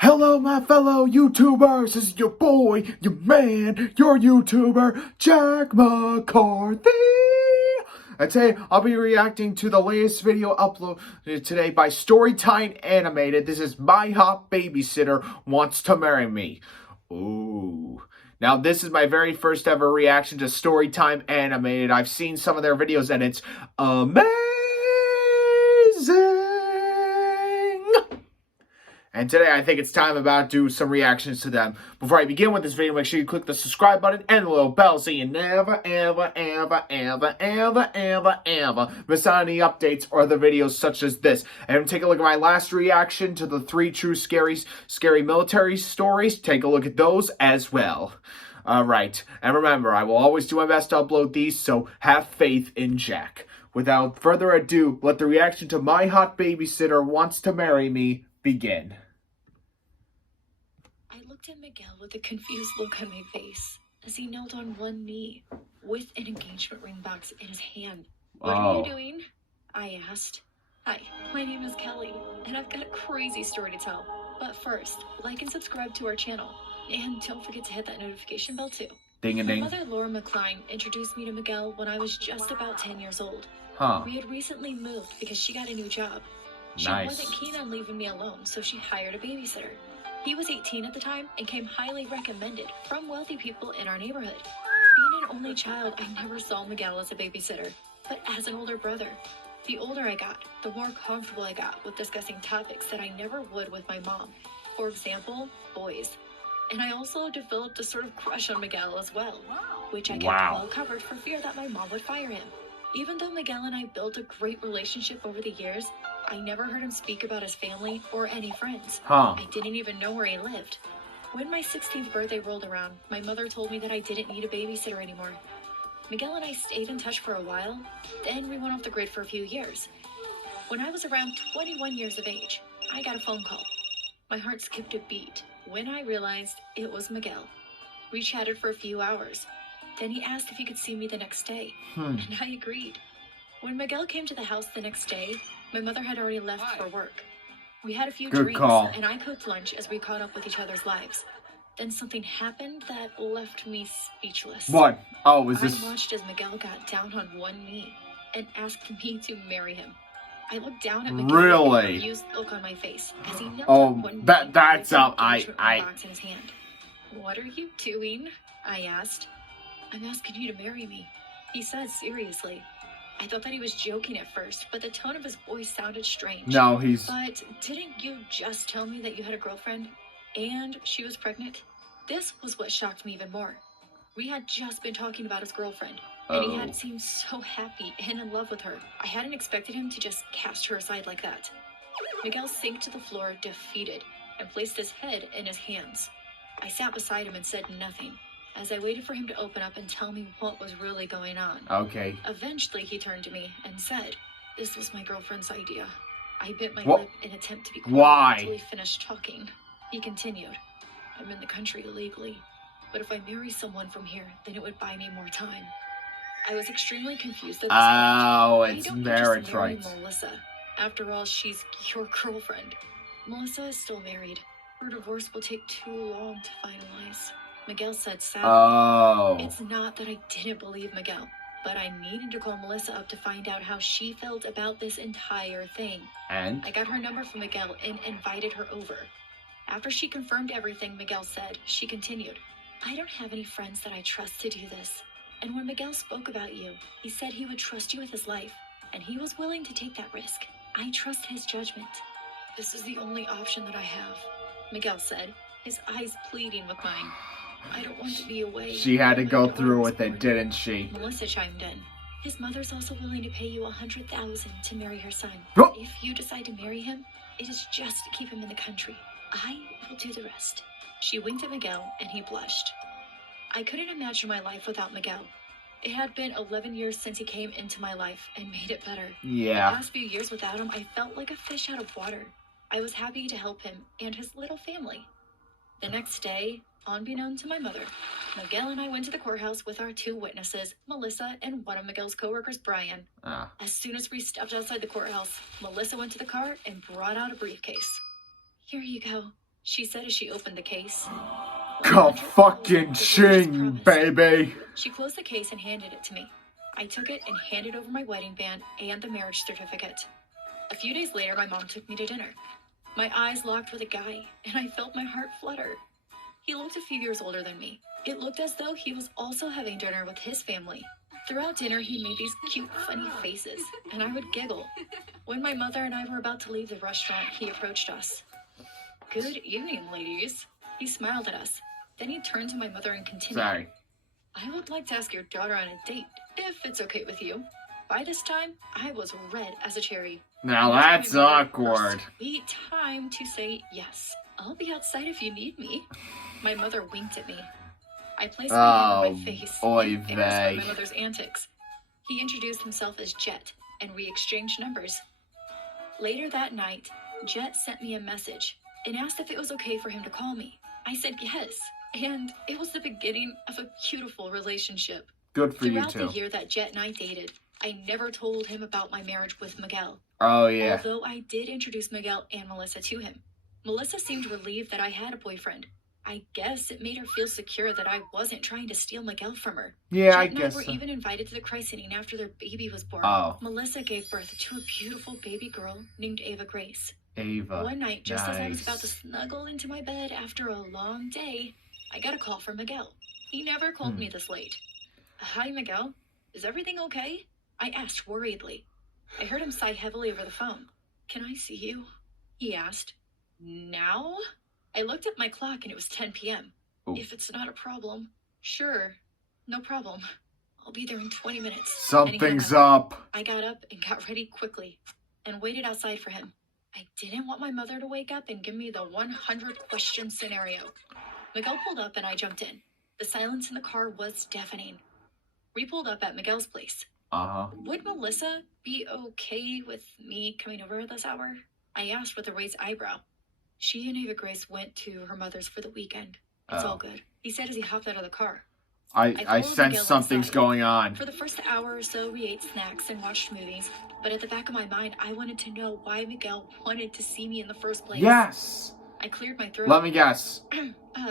Hello, my fellow YouTubers. This is your boy, your man, your YouTuber, Jack McCarthy. And today, I'll be reacting to the latest video uploaded today by Storytime Animated. This is My Hot Babysitter Wants to Marry Me. Ooh. Now, this is my very first ever reaction to Storytime Animated. I've seen some of their videos, and it's amazing. And today, I think it's time about to do some reactions to them. Before I begin with this video, make sure you click the subscribe button and the little bell so you never, ever, ever, ever, ever, ever, ever miss out on any updates or other videos such as this. And take a look at my last reaction to the 3 true scary military stories. Take a look at those as well. Alright, and remember, I will always do my best to upload these, so have faith in Jack. Without further ado, let the reaction to My Hot Babysitter Wants to Marry Me begin. I looked at Miguel with a confused look on my face as he knelt on one knee with an engagement ring box in his hand. What are you doing? I asked. Hi, my name is Kelly, and I've got a crazy story to tell. But first, like and subscribe to our channel. And don't forget to hit that notification bell too. Ding-a-ding. My mother, Laura McCline, introduced me to Miguel when I was just about 10 years old. We had recently moved because she got a new job. She wasn't keen on leaving me alone, so she hired a babysitter. He was 18 at the time and came highly recommended from wealthy people in our neighborhood. Being an only child, I never saw Miguel as a babysitter, but as an older brother. The older I got, the more comfortable I got with discussing topics that I never would with my mom. For example, boys. And I also developed a sort of crush on Miguel as well, which I kept well covered for fear that my mom would fire him. Even though Miguel and I built a great relationship over the years, I never heard him speak about his family or any friends. I didn't even know where he lived. When my 16th birthday rolled around, my mother told me that I didn't need a babysitter anymore. Miguel and I stayed in touch for a while, then we went off the grid for a few years. When I was around 21 years of age, I got a phone call. My heart skipped a beat when I realized it was Miguel. We chatted for a few hours. Then he asked if he could see me the next day, and I agreed. When Miguel came to the house the next day, my mother had already left for work. We had a few drinks, and I cooked lunch as we caught up with each other's lives. Then something happened that left me speechless. What? Oh, was this? I watched as Miguel got down on one knee and asked me to marry him. I looked down at Miguel with a confused look on my face as he knelt on one knee that's with an box in his hand. What are you doing? I asked. I'm asking you to marry me, he said seriously. I thought that he was joking at first, but the tone of his voice sounded strange. No, he's... But didn't you just tell me that you had a girlfriend and she was pregnant? This was what shocked me even more. We had just been talking about his girlfriend, and he had seemed so happy and in love with her. I hadn't expected him to just cast her aside like that. Miguel sank to the floor, defeated, and placed his head in his hands. I sat beside him and said nothing, as I waited for him to open up and tell me what was really going on. Eventually, he turned to me and said, "This was my girlfriend's idea." I bit my lip in an attempt to be quiet until he finished talking. He continued, "I'm in the country illegally, but if I marry someone from here, then it would buy me more time." I was extremely confused at this point. It's marriage rights. Melissa. After all, she's your girlfriend. Melissa is still married. Her divorce will take too long to finalize. Miguel said sadly. It's not that I didn't believe Miguel, but I needed to call Melissa up to find out how she felt about this entire thing. And? I got her number from Miguel and invited her over. After she confirmed everything Miguel said, she continued, "I don't have any friends that I trust to do this. And when Miguel spoke about you, he said he would trust you with his life, and he was willing to take that risk. I trust his judgment. This is the only option that I have," Miguel said, his eyes pleading with mine. "I don't want to be away." She had to go through with it, didn't she? Melissa chimed in. "His mother's also willing to pay you $100,000 to marry her son. If you decide to marry him, it is just to keep him in the country. I will do the rest." She winked at Miguel, and he blushed. I couldn't imagine my life without Miguel. It had been 11 years since he came into my life and made it better. The past few years without him, I felt like a fish out of water. I was happy to help him and his little family. The next day, unbeknown to my mother, Miguel and I went to the courthouse with our 2 witnesses, Melissa and one of Miguel's coworkers, Brian. As soon as we stepped outside the courthouse, Melissa went to the car and brought out a briefcase. "Here you go," she said as she opened the case. Fucking ching, baby. She closed the case and handed it to me. I took it and handed over my wedding band and the marriage certificate. A few days later, my mom took me to dinner. My eyes locked with a guy, and I felt my heart flutter. He looked a few years older than me. It looked as though he was also having dinner with his family. Throughout dinner, he made these cute, funny faces, and I would giggle. When my mother and I were about to leave the restaurant, he approached us. "Good evening, ladies." He smiled at us. Then he turned to my mother and continued. Sorry. "I would like to ask your daughter on a date, if it's okay with you." By this time, I was red as a cherry. Now that's awkward. Sweet time to say yes. "I'll be outside if you need me." My mother winked at me. I placed my hand on my face, embarrassed by my mother's antics. He introduced himself as Jet, and we exchanged numbers. Later that night, Jet sent me a message and asked if it was okay for him to call me. I said yes, and it was the beginning of a beautiful relationship. Good for you, too. Throughout the year that Jet and I dated, I never told him about my marriage with Miguel. Oh, yeah. Although I did introduce Miguel and Melissa to him. Melissa seemed relieved that I had a boyfriend. I guess it made her feel secure that I wasn't trying to steal Miguel from her. Yeah, Jet I and guess were so. even invited to the christening after their baby was born. Oh. Melissa gave birth to a beautiful baby girl named Ava Grace. Ava. One night, just nice. as I was about to snuggle into my bed after a long day, I got a call from Miguel. He never called me this late. "Hi, Miguel. Is everything okay?" I asked worriedly. I heard him sigh heavily over the phone. "Can I see you?" he asked. "Now?" I looked at my clock and it was 10 p.m. Ooh. "If it's not a problem." "Sure. No problem. I'll be there in 20 minutes. Something's up. I got up and got ready quickly and waited outside for him. I didn't want my mother to wake up and give me the 100-question scenario. Miguel pulled up and I jumped in. The silence in the car was deafening. We pulled up at Miguel's place. Would Melissa be okay with me coming over at this hour? I asked with a raised eyebrow. She and Ava Grace went to her mother's for the weekend. It's all good, he said as he hopped out of the car. I sense something's going on. For the first hour or so, we ate snacks and watched movies. But at the back of my mind, I wanted to know why Miguel wanted to see me in the first place. Yes! I cleared my throat. Let me guess.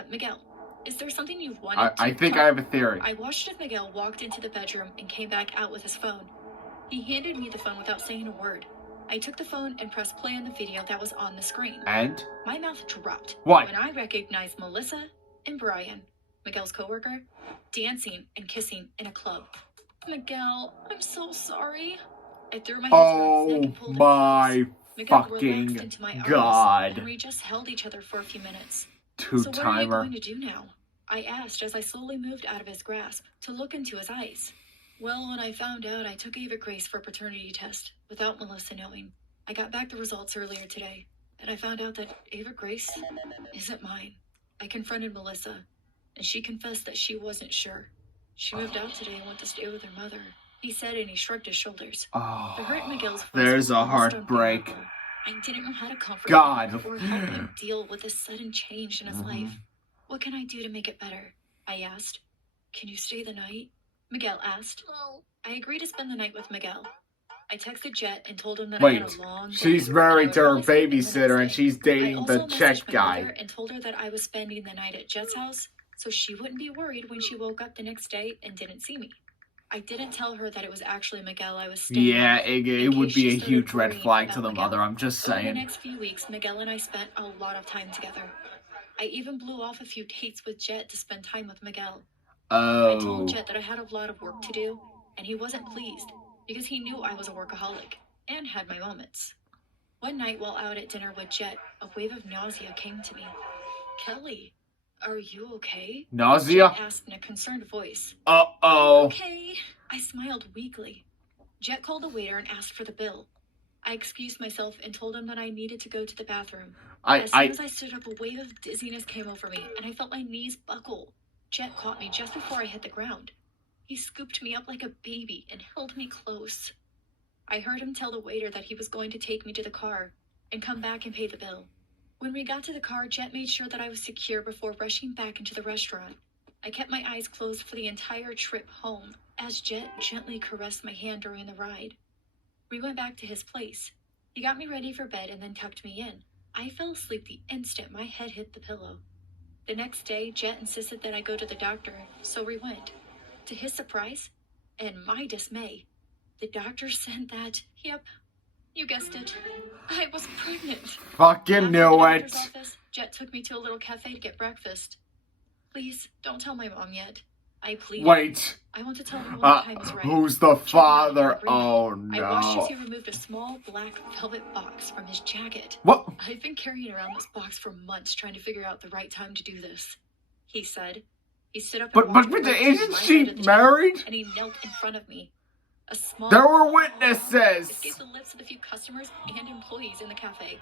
Miguel, is there something you've wanted I think I have a theory. I watched as Miguel walked into the bedroom and came back out with his phone. He handed me the phone without saying a word. I took the phone and pressed play on the video that was on the screen. And? My mouth dropped. What? When I recognized Melissa and Brian, Miguel's coworker, dancing and kissing in a club. "Miguel, I'm so sorry." I threw my hands around his neck and pulled him close. Miguel relaxed into my arms, and we just held each other for a few minutes. Two-timer. "So what are you going to do now?" I asked as I slowly moved out of his grasp to look into his eyes. "Well, when I found out, I took Ava Grace for a paternity test without Melissa knowing. I got back the results earlier today, and I found out that Ava Grace isn't mine." I confronted Melissa, and she confessed that she wasn't sure. "She moved out today and went to stay with her mother," he said, and he shrugged his shoulders. The hurt in Miguel's voice there's was a almost heartbreak. unbearable. I didn't know how to comfort God. him or help him deal with this sudden change in his life. "What can I do to make it better?" I asked. "Can you stay the night?" Miguel asked. "No." I agreed to spend the night with Miguel. I texted Jet and told him that I had a long day. She's married to her babysitter and she's dating the Czech guy. And told her that I was spending the night at Jet's house, so she wouldn't be worried when she woke up the next day and didn't see me. I didn't tell her that it was actually Miguel I was staying with. Yeah, it would be a huge red flag to the mother, I'm just saying. Over the next few weeks, Miguel and I spent a lot of time together. I even blew off a few dates with Jet to spend time with Miguel. I told Jet that I had a lot of work to do, and he wasn't pleased because he knew I was a workaholic and had my moments. One night while out at dinner with Jet, a wave of nausea came to me. "Kelly, are you okay?" Nausea? Jet asked in a concerned voice. Uh-oh. "Okay." I smiled weakly. Jet called the waiter and asked for the bill. I excused myself and told him that I needed to go to the bathroom. As soon as I stood up, a wave of dizziness came over me, and I felt my knees buckle. Jet caught me just before I hit the ground. He scooped me up like a baby and held me close. I heard him tell the waiter that he was going to take me to the car and come back and pay the bill. When we got to the car, Jet made sure that I was secure before rushing back into the restaurant. I kept my eyes closed for the entire trip home as Jet gently caressed my hand during the ride. We went back to his place. He got me ready for bed and then tucked me in. I fell asleep the instant my head hit the pillow. The next day, Jet insisted that I go to the doctor, so we went. To his surprise, and my dismay, the doctor said that, yep, you guessed it, I was pregnant. Fucking knew it. Office, Jet took me to a little cafe to get breakfast. Please, don't tell my mom yet. I pleaded. Wait. I want to tell her when the time is right. Who's the father? Oh, no. I watched as he removed a small black velvet box from his jacket. What? I've been carrying around this box for months trying to figure out the right time to do this, he said. He stood up and But isn't she married? And he knelt in front of me. A small... There were witnesses! escaped the lips of the few customers and employees in the cafe.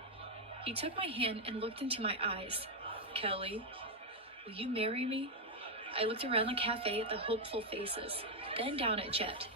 He took my hand and looked into my eyes. Kelly, will you marry me? I looked around the cafe at the hopeful faces, then down at Jet.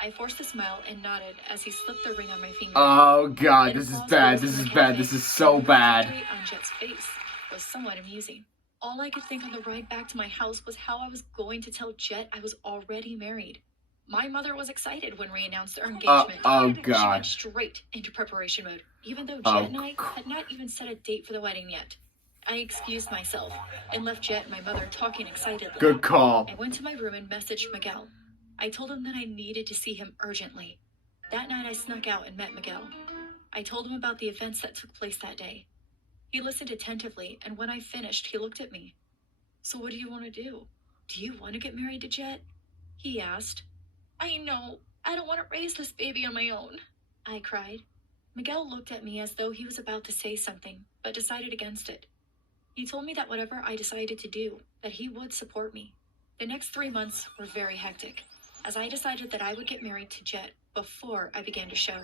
I forced a smile and nodded as he slipped the ring on my finger. Oh god, this is bad, this is bad, this is so bad. The on Jet's face was somewhat amusing. All I could think on the ride back to my house was how I was going to tell Jet I was already married. My mother was excited when we announced our engagement. Oh She god. went straight into preparation mode, even though Jet and I had not even set a date for the wedding yet. I excused myself and left Jet and my mother talking excitedly. Good call. I went to my room and messaged Miguel. I told him that I needed to see him urgently. That night I snuck out and met Miguel. I told him about the events that took place that day. He listened attentively, and when I finished, he looked at me. So what do you want to do? Do you want to get married to Jet? He asked. I know. I don't want to raise this baby on my own, I cried. Miguel looked at me as though he was about to say something, but decided against it. He told me that whatever I decided to do, that he would support me. The next 3 months were very hectic, as I decided that I would get married to Jet before I began to show.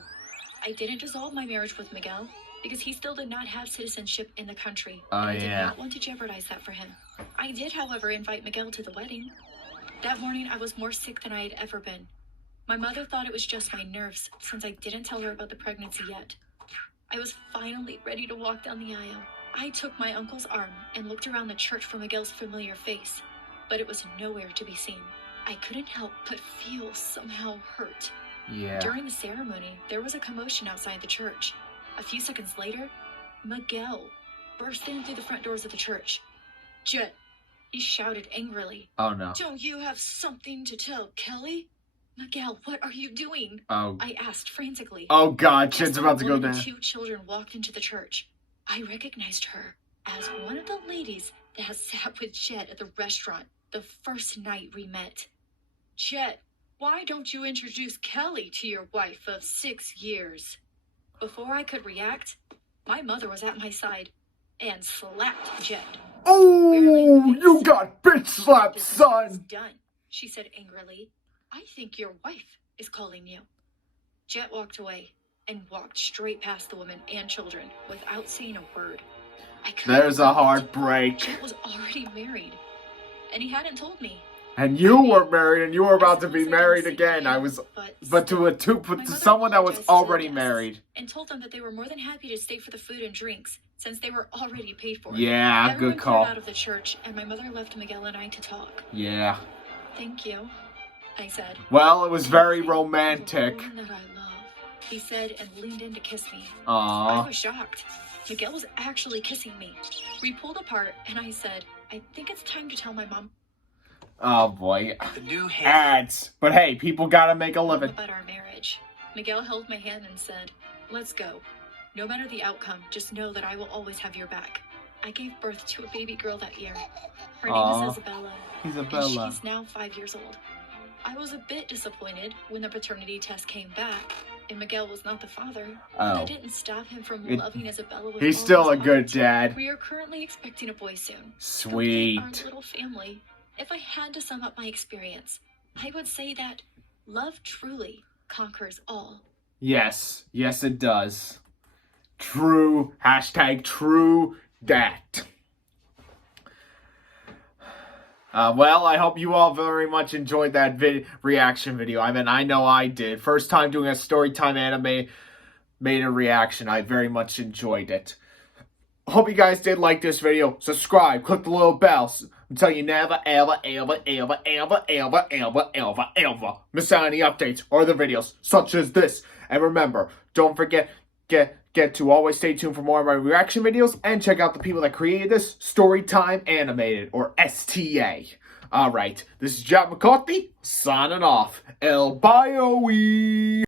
I didn't dissolve my marriage with Miguel, because he still did not have citizenship in the country, and I did not want to jeopardize that for him. I did, however, invite Miguel to the wedding. That morning, I was more sick than I had ever been. My mother thought it was just my nerves, since I didn't tell her about the pregnancy yet. I was finally ready to walk down the aisle. I took my uncle's arm and looked around the church for Miguel's familiar face, but it was nowhere to be seen. I couldn't help but feel somehow hurt. Yeah. During the ceremony, there was a commotion outside the church. A few seconds later, Miguel burst in through the front doors of the church. Jet, he shouted angrily. Oh no. Don't you have something to tell Kelly? Miguel, what are you doing? Oh. I asked frantically. Oh god, shit's about to go down. 2 children walked into the church. I recognized her as one of the ladies that has sat with Jet at the restaurant the first night we met. Jet, why don't you introduce Kelly to your wife of 6 years? Before I could react, my mother was at my side and slapped Jet. Oh, you got bitch slapped, son! Done, she said angrily. I think your wife is calling you. Jet walked away and walked straight past the women and children without saying a word. There's a heartbreak. Jet was already married, and he hadn't told me. And you were married, and you were about to be married again. But to someone that was already married. And told them that they were more than happy to stay for the food and drinks, since they were already paid for. Yeah, good call. Everyone cleared out of the church, and my mother left Miguel and I to talk. Yeah. Thank you, I said. Well, it was very romantic. That I love, he said, and leaned in to kiss me. Aww. I was shocked. Miguel was actually kissing me. We pulled apart, and I said, I think it's time to tell my mom. Oh boy. Ads. But hey, people gotta make a living. About our marriage. Miguel held my hand and said, let's go. No matter the outcome, just know that I will always have your back. I gave birth to a baby girl that year. Her name is Isabella. Isabella. And she's now 5 years old. I was a bit disappointed when the paternity test came back, and Miguel was not the father. But that didn't stop him from loving Isabella with He's all still his a good heart. dad. We are currently expecting a boy soon. Sweet. Our little family. If I had to sum up my experience, I would say that love truly conquers all. Yes. Yes, it does. True. Hashtag true that. Well, I hope you all very much enjoyed that reaction video. I mean, I know I did. First time doing a Storytime anime made a reaction. I very much enjoyed it. Hope you guys did like this video. Subscribe, click the little bell until you never, ever, ever, ever, ever, ever, ever, ever, ever miss out on any updates or the videos such as this. And remember, don't forget, forget to always stay tuned for more of my reaction videos and check out the people that created this, Storytime Animated, or STA. Alright, this is Jack McCarthy, signing off. El Bye-o-wee!